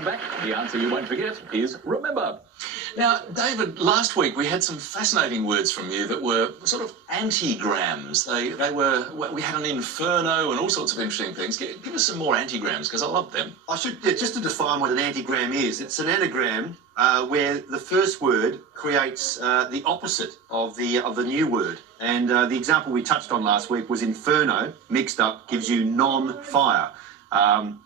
come back, the answer you won't forget is remember. Now, David, last week we had some fascinating words from you that were sort of antigrams. We had an inferno and all sorts of interesting things. Give us some more antigrams, because I love them. I should, just to define what an antigram is, it's an anagram where the first word creates the opposite of the new word. And the example we touched on last week was inferno, mixed up, gives you non-fire.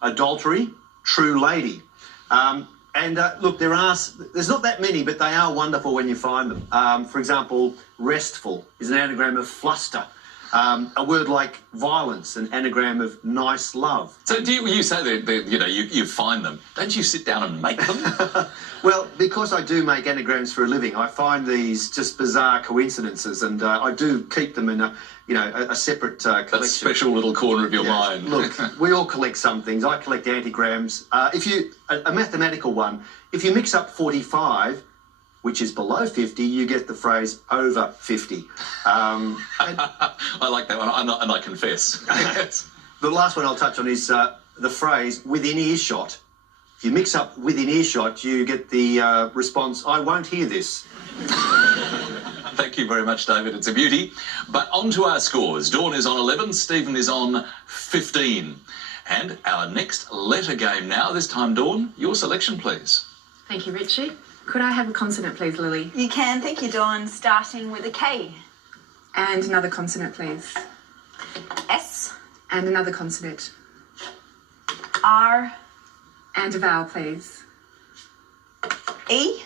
Adultery, true lady. Look, there's not that many, but they are wonderful when you find them. For example, restful is an anagram of fluster. A word like violence, an anagram of nice love. So you say that you find them. Don't you sit down and make them? Well, because I do make anagrams for a living, I find these just bizarre coincidences, and I do keep them in a separate collection. A special little corner of your mind. Look, we all collect some things. I collect antigrams. A mathematical one, if you mix up 45, which is below 50, you get the phrase over 50. I like that one, and I confess. The last one I'll touch on is the phrase within earshot. If you mix up within earshot, you get the response, I won't hear this. Thank you very much, David. It's a beauty. But on to our scores. Dawn is on 11, Stephen is on 15. And our next letter game now. This time, Dawn, your selection, please. Thank you, Richie. Could I have a consonant, please, Lily? You can. Thank you, Dawn. Starting with a K. And another consonant, please. S. And another consonant. R. And a vowel, please. E.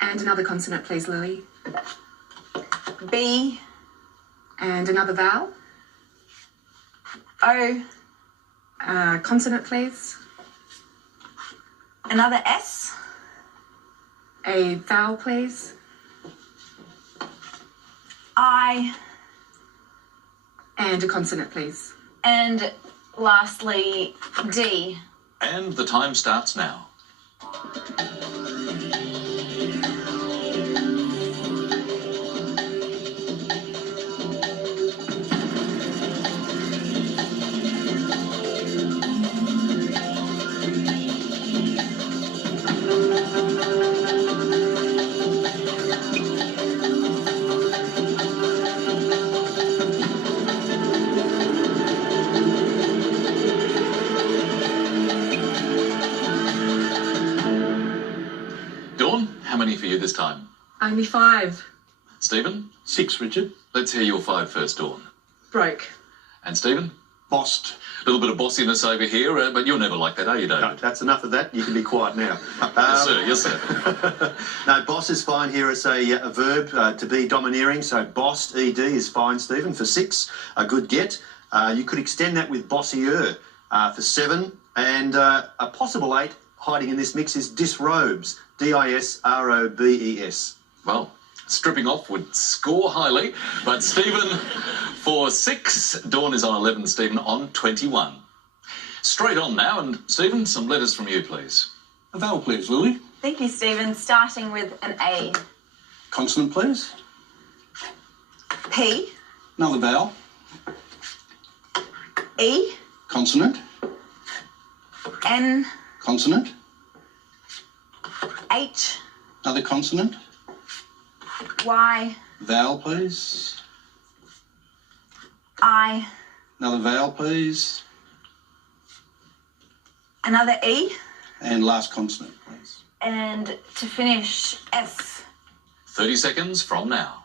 And another consonant, please, Lily. B. And another vowel. O. Consonant, please. Another S. A vowel, please. I. And a consonant, please. And lastly, D. And the time starts now. How many for you this time? Only 5. Stephen? 6, Richard. Let's hear your 5 first, Dawn. Broke. And Stephen? Bossed. A little bit of bossiness over here, but you're never like that, are you, David? No, that's enough of that. You can be quiet now. Yes, sir. No, boss is fine here as a verb to be domineering. So bossed, ED, is fine, Stephen, for 6. A good get. You could extend that with bossier for 7. And a possible 8 hiding in this mix is disrobes. DISROBES. Well, stripping off would score highly, but Stephen for 6, Dawn is on 11, Stephen on 21. Straight on now, and Stephen, some letters from you, please. A vowel, please, Lily. Thank you, Stephen. Starting with an A. Consonant, please. P. Another vowel. E. Consonant. N. Consonant. H. Another consonant. Y. Vowel, please. I. Another vowel, please. Another E. And last consonant, please. And to finish, S. 30 seconds from now.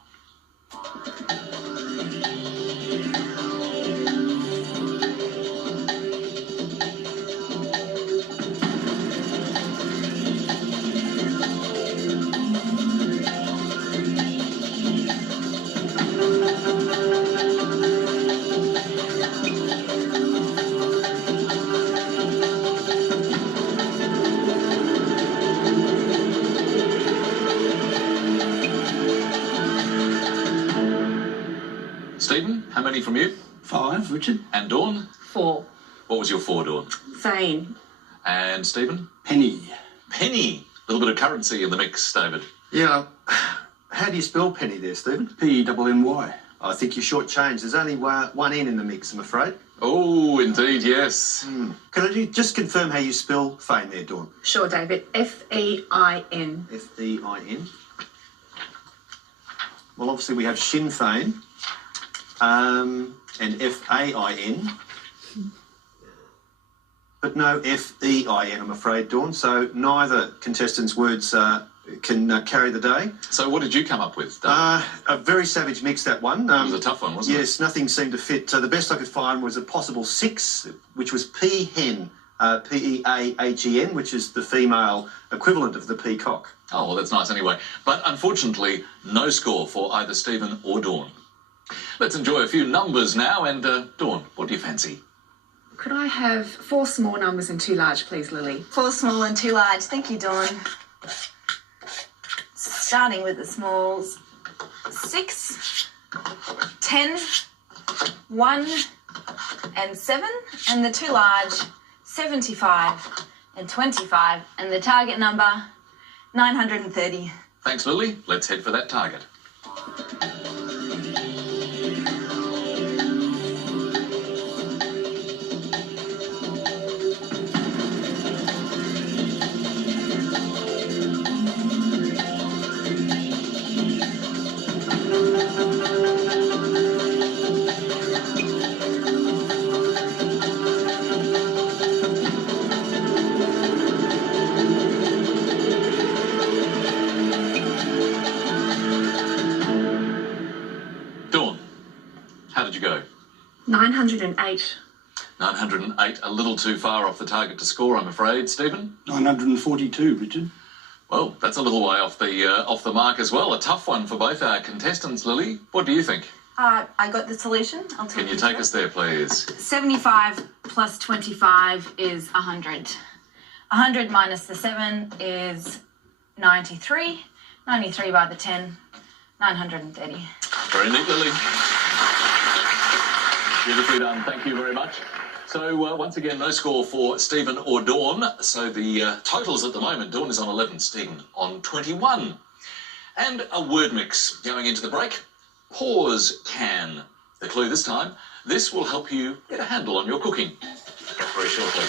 Stephen, how many from you? 5, Richard. And Dawn? 4. What was your 4, Dawn? Fane. And Stephen? Penny. Penny. A little bit of currency in the mix, David. Yeah. How do you spell penny there, Stephen? Penny. I think you're shortchanged. There's only one N in the mix, I'm afraid. Oh, indeed, yes. Can I just confirm how you spell fein there, Dawn? Sure, David. F-E-I-N. F-E-I-N. Well, obviously we have Sinn Féin and F-A-I-N. But no F-E-I-N, I'm afraid, Dawn. So neither contestant's words can carry the day. So what did you come up with, David? A very savage mix, that one. It was a tough one, wasn't it? Yes, nothing seemed to fit. The best I could find was a possible 6, which was peahen, P-E-A-H-E-N, which is the female equivalent of the peacock. Oh, well, that's nice anyway. But unfortunately, no score for either Stephen or Dawn. Let's enjoy a few numbers now. And Dawn, what do you fancy? Could I have 4 small numbers and 2 large, please, Lily? 4 small and 2 large. Thank you, Dawn. Starting with the smalls. 6, 10, 1 and 7. And the 2 large, 75 and 25. And the target number, 930. Thanks, Lily. Let's head for that target. Dawn, how did you go? 908. 908, a little too far off the target to score, I'm afraid. Stephen? 942, Richard. Well, that's a little way off the mark as well. A tough one for both our contestants. Lily, what do you think? I got the solution. Can you take us there, please? 75 plus 25 is 100. 100 minus the 7 is 93. 93 by the 10, 930. Very neat, Lily. Beautifully done. Thank you very much. So, once again, no score for Stephen or Dawn. So the totals at the moment, Dawn is on 11, Stephen on 21. And a word mix going into the break. Pause can. The clue this time, this will help you get a handle on your cooking. Very shortly.